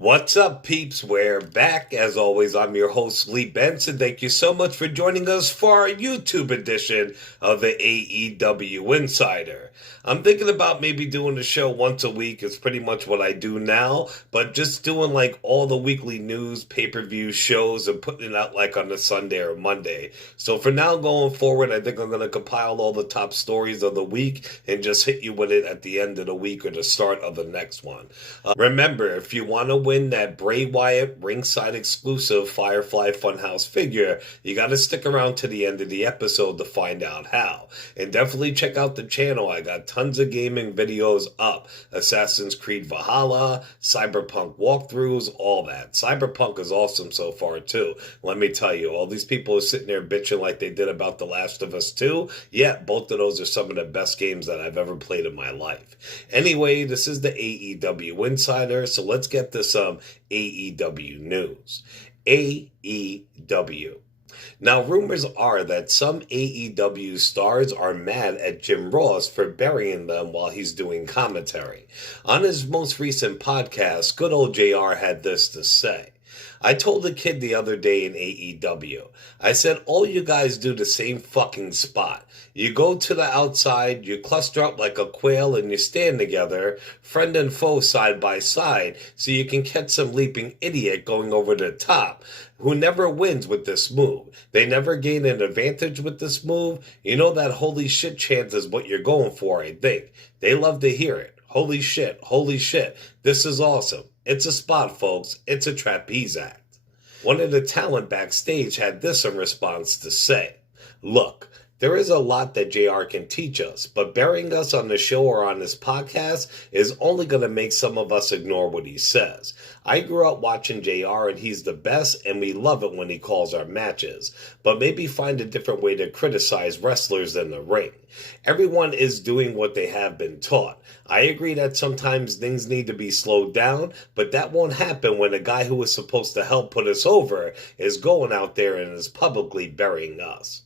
What's up, peeps? We're back. As always, I'm your host, Lee Benson. Thank you so much for joining us for our YouTube edition of the AEW Insider. I'm thinking about maybe doing the show once a week. It's pretty much what I do now, but just doing like all the weekly news, pay-per-view shows, and putting it out like on a Sunday or Monday. So for now, going forward, I think I'm going to compile all the top stories of the week and just hit you with it at the end of the week or the start of the next one. Remember, if you want to win that Bray Wyatt ringside exclusive Firefly Funhouse figure, you got to stick around to the end of the episode to find out how. And definitely check out the channel. I got tons of gaming videos up. Assassin's Creed Valhalla, Cyberpunk walkthroughs, all that. Cyberpunk is awesome so far too. Let me tell you, all these people are sitting there bitching like they did about The Last of Us 2. Yeah, both of those are some of the best games that I've ever played in my life. Anyway, this is the AEW Insider, so let's get to some AEW news. AEW. Now, rumors are that some AEW stars are mad at Jim Ross for burying them while he's doing commentary. On his most recent podcast, good old JR had this to say. I told a kid the other day in AEW, I said, all you guys do the same fucking spot. You go to the outside, you cluster up like a quail, and you stand together, friend and foe side by side, so you can catch some leaping idiot going over the top, who never wins with this move. They never gain an advantage with this move. You know that holy shit chant is what you're going for, I think. They love to hear it. Holy shit, this is awesome. It's a spot, folks. It's a trapeze act. One of the talent backstage had this in response to say, look, there is a lot that JR can teach us, but burying us on the show or on this podcast is only going to make some of us ignore what he says. I grew up watching JR and he's the best, and we love it when he calls our matches, but maybe find a different way to criticize wrestlers in the ring. Everyone is doing what they have been taught. I agree that sometimes things need to be slowed down, but that won't happen when a guy who was supposed to help put us over is going out there and is publicly burying us.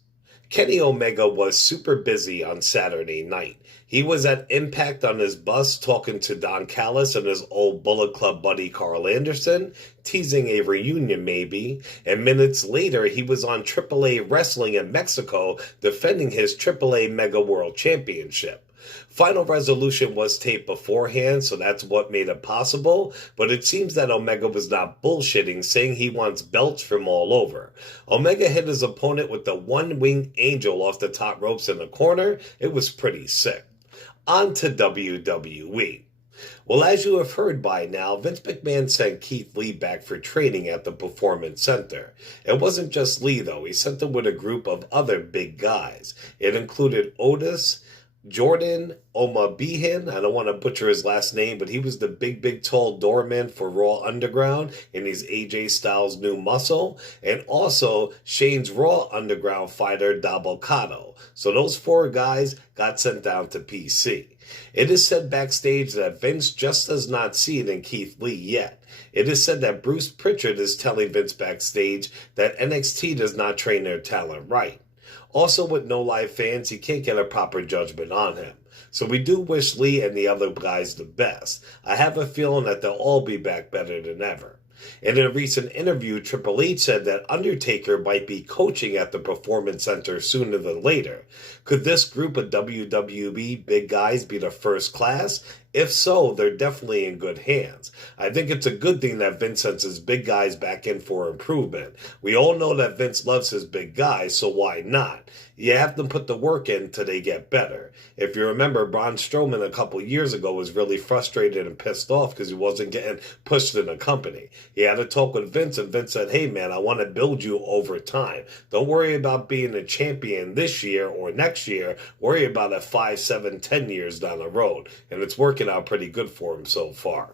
Kenny Omega was super busy on Saturday night. He was at Impact on his bus talking to Don Callis and his old Bullet Club buddy Carl Anderson, teasing a reunion maybe, and minutes later he was on AAA Wrestling in Mexico defending his AAA Mega World Championship. Final Resolution was taped beforehand, so that's what made it possible, but it seems that Omega was not bullshitting, saying he wants belts from all over. Omega hit his opponent with the one-winged angel off the top ropes in the corner. It was pretty sick. On to WWE. Well, as you have heard by now, Vince McMahon sent Keith Lee back for training at the Performance Center. It wasn't just Lee, though. He sent him with a group of other big guys. It included Otis, Jordan Omabihin, I don't want to butcher his last name, but he was the big, tall doorman for Raw Underground, and he's AJ Styles' new muscle, and also Shane's Raw Underground fighter, Dabocado. So those four guys got sent down to PC. It is said backstage that Vince just does not see it in Keith Lee yet. It is said that Bruce Pritchard is telling Vince backstage that NXT does not train their talent right. Also, with no live fans, he can't get a proper judgment on him. So we do wish Lee and the other guys the best. I have a feeling that they'll all be back better than ever. In a recent interview, Triple H said that Undertaker might be coaching at the Performance Center sooner than later. Could this group of WWE big guys be the first class? If so, they're definitely in good hands. I think it's a good thing that Vince sends his big guys back in for improvement. We all know that Vince loves his big guys, so why not? You have to put the work in till they get better. If you remember, Braun Strowman a couple years ago was really frustrated and pissed off because he wasn't getting pushed in the company. He had a talk with Vince, and Vince said, hey man, I want to build you over time. Don't worry about being a champion this year or next year. Worry about it 5, 7, 10 years down the road. And it's working out pretty good for him so far.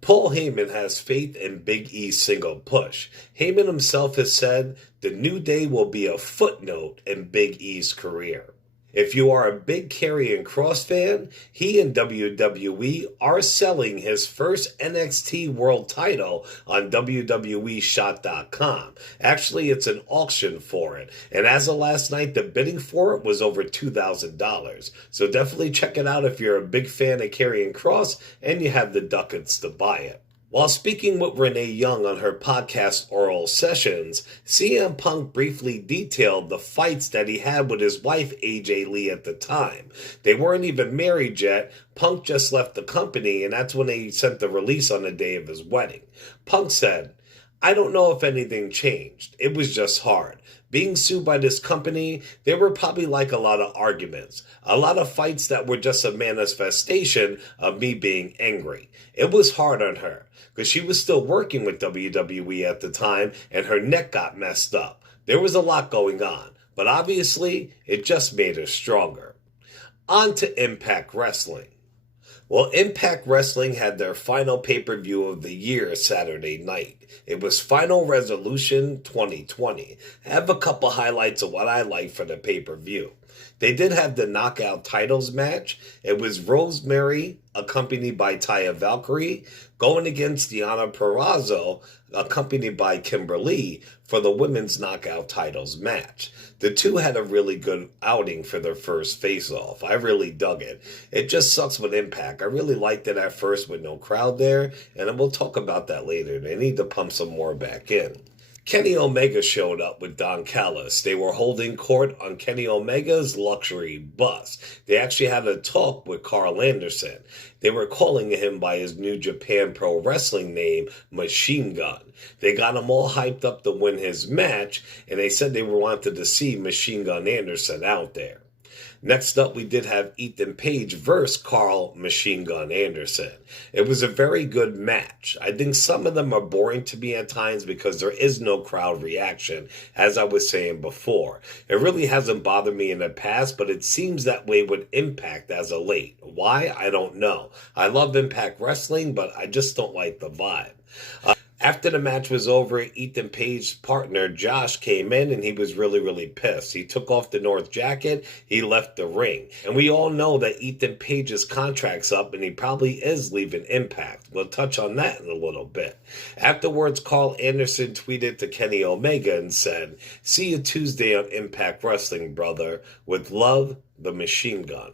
Paul Heyman has faith in Big E's single push. Heyman himself has said the New Day will be a footnote in Big E's career. If you are a big Karrion Kross fan, he and WWE are selling his first NXT World title on WWEshop.com. Actually, it's an auction for it. And as of last night, the bidding for it was over $2,000. So definitely check it out if you're a big fan of Karrion Kross and you have the ducats to buy it. While speaking with Renee Young on her podcast Oral Sessions, CM Punk briefly detailed the fights that he had with his wife AJ Lee at the time. They weren't even married yet. Punk just left the company, and that's when they sent the release on the day of his wedding. Punk said, "I don't know if anything changed. It was just hard. Being sued by this company, there were probably like a lot of arguments, a lot of fights that were just a manifestation of me being angry. It was hard on her, because she was still working with WWE at the time, and her neck got messed up. There was a lot going on, but obviously, it just made her stronger." On to Impact Wrestling. Well, Impact Wrestling had their final pay-per-view of the year Saturday night. It was Final Resolution 2020. I have a couple highlights of what I like for the pay-per-view. They did have the Knockout Titles match. It was Rosemary, accompanied by Taya Valkyrie, going against Deonna Purrazzo, accompanied by Kimberly, for the Women's Knockout Titles match. The two had a really good outing for their first face-off. I really dug it. It just sucks with Impact. I really liked it at first with no crowd there, and we'll talk about that later. They need to pump some more back in. Kenny Omega showed up with Don Callis. They were holding court on Kenny Omega's luxury bus. They actually had a talk with Carl Anderson. They were calling him by his New Japan Pro Wrestling name, Machine Gun. They got him all hyped up to win his match, and they said they wanted to see Machine Gun Anderson out there. Next up, we did have Ethan Page versus Carl Machine Gun Anderson. It was a very good match. I think some of them are boring to me at times because there is no crowd reaction, as I was saying before. It really hasn't bothered me in the past, but it seems that way with Impact as of late. Why? I don't know. I love Impact Wrestling, but I just don't like the vibe. After the match was over, Ethan Page's partner, Josh, came in and he was really pissed. He took off the North jacket, he left the ring. And we all know that Ethan Page's contract's up and he probably is leaving Impact. We'll touch on that in a little bit. Afterwards, Carl Anderson tweeted to Kenny Omega and said, "See you Tuesday on Impact Wrestling, brother. With love, the Machine Gun."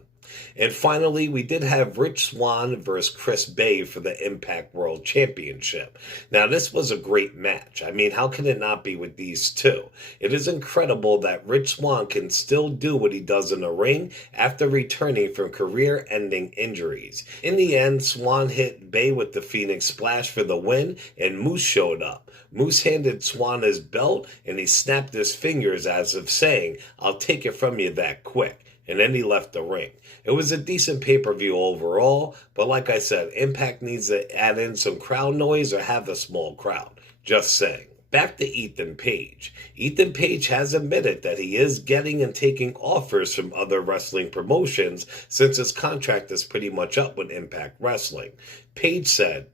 And finally, we did have Rich Swann versus Chris Bay for the Impact World Championship. Now, this was a great match. I mean, how can it not be with these two? It is incredible that Rich Swann can still do what he does in the ring after returning from career-ending injuries. In the end, Swann hit Bay with the Phoenix Splash for the win, and Moose showed up. Moose handed Swann his belt, and he snapped his fingers as if saying, "I'll take it from you that quick." And then he left the ring. It was a decent pay-per-view overall, but like I said, Impact needs to add in some crowd noise or have a small crowd. Just saying. Back to Ethan Page. Ethan Page has admitted that he is getting and taking offers from other wrestling promotions since his contract is pretty much up with Impact Wrestling. Page said,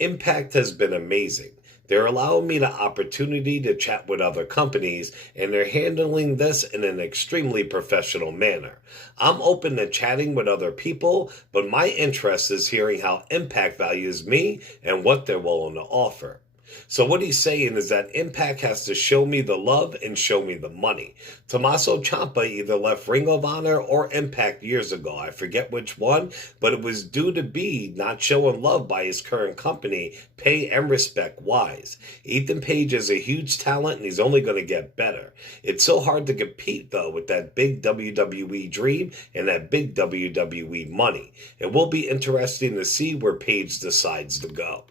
"Impact has been amazing. They're allowing me the opportunity to chat with other companies, and they're handling this in an extremely professional manner. I'm open to chatting with other people, but my interest is hearing how Impact values me and what they're willing to offer." So what he's saying is that Impact has to show me the love and show me the money. Tommaso Ciampa either left Ring of Honor or Impact years ago. I forget which one, but it was due to be not showing love by his current company, pay and respect wise. Ethan Page is a huge talent and he's only going to get better. It's so hard to compete though with that big WWE dream and that big WWE money. It will be interesting to see where Page decides to go.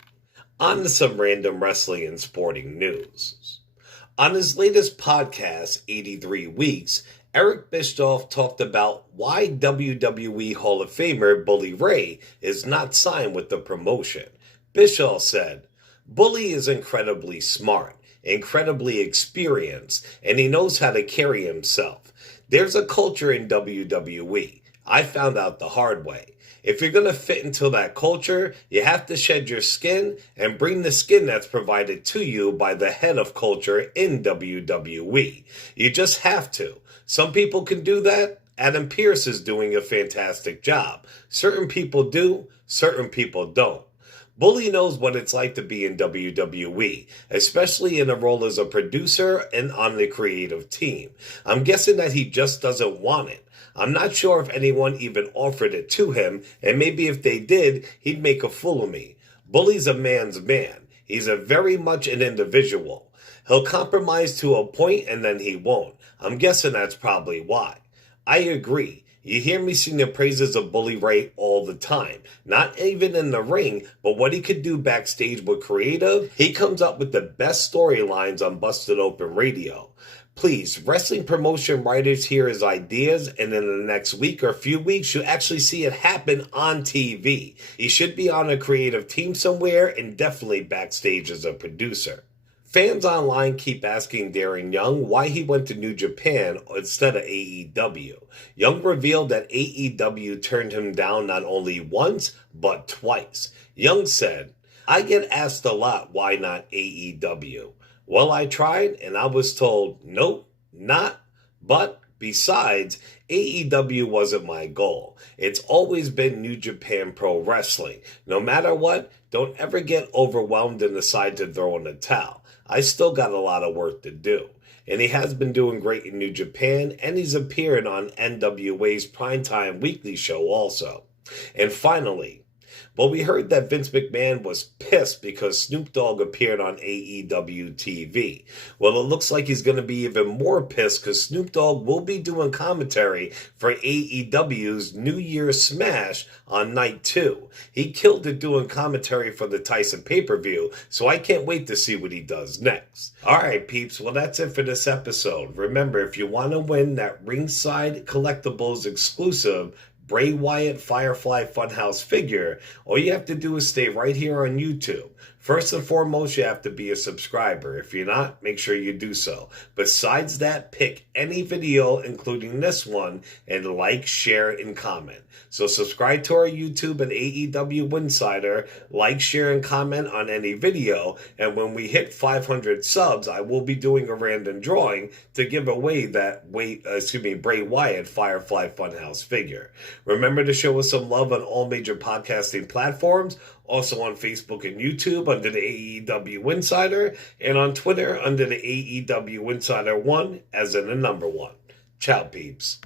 On to some random wrestling and sporting news. On his latest podcast, 83 Weeks, Eric Biscoff talked about why WWE Hall of Famer Bully Ray is not signed with the promotion. Biscoff said, "Bully is incredibly smart, incredibly experienced, and he knows how to carry himself. There's a culture in WWE. I found out the hard way. If you're going to fit into that culture, you have to shed your skin and bring the skin that's provided to you by the head of culture in WWE. You just have to. Some people can do that. Adam Pearce is doing a fantastic job. Certain people do, certain people don't. Bully knows what it's like to be in WWE, especially in a role as a producer and on the creative team. I'm guessing that he just doesn't want it. I'm not sure if anyone even offered it to him, and maybe if they did, he'd make a fool of me. Bully's a man's man. He's a very much an individual. He'll compromise to a point and then he won't. I'm guessing that's probably why. I agree. You hear me sing the praises of Bully Ray all the time. Not even in the ring, but what he could do backstage with creative, he comes up with the best storylines on Busted Open Radio. Please, wrestling promotion writers hear his ideas, and in the next week or few weeks, you'll actually see it happen on TV. He should be on a creative team somewhere and definitely backstage as a producer. Fans online keep asking Darren Young why he went to New Japan instead of AEW. Young revealed that AEW turned him down not only once, but twice. Young said, "I get asked a lot why not AEW. Well, I tried and I was told, nope, not, but besides, AEW wasn't my goal. It's always been New Japan Pro Wrestling. No matter what, don't ever get overwhelmed and decide to throw in the towel. I still got a lot of work to do." And he has been doing great in New Japan, and he's appeared on NWA's Primetime Weekly show also. And finally, well, we heard that Vince McMahon was pissed because Snoop Dogg appeared on AEW TV. Well, it looks like he's going to be even more pissed because Snoop Dogg will be doing commentary for AEW's New Year's Smash on night 2. He killed it doing commentary for the Tyson pay-per-view, so I can't wait to see what he does next. Alright, peeps, well, that's it for this episode. Remember, if you want to win that Ringside Collectibles exclusive Bray Wyatt Firefly Funhouse figure, all you have to do is stay right here on YouTube. First and foremost, you have to be a subscriber. If you're not, make sure you do so. Besides that, pick any video, including this one, and like, share, and comment. So subscribe to our YouTube and AEW Insider, like, share, and comment on any video, and when we hit 500 subs, I will be doing a random drawing to give away that Bray Wyatt Firefly Funhouse figure. Remember to show us some love on all major podcasting platforms, also on Facebook and YouTube under the AEW Insider, and on Twitter under the AEW Insider 1, as in the number 1. Ciao, peeps.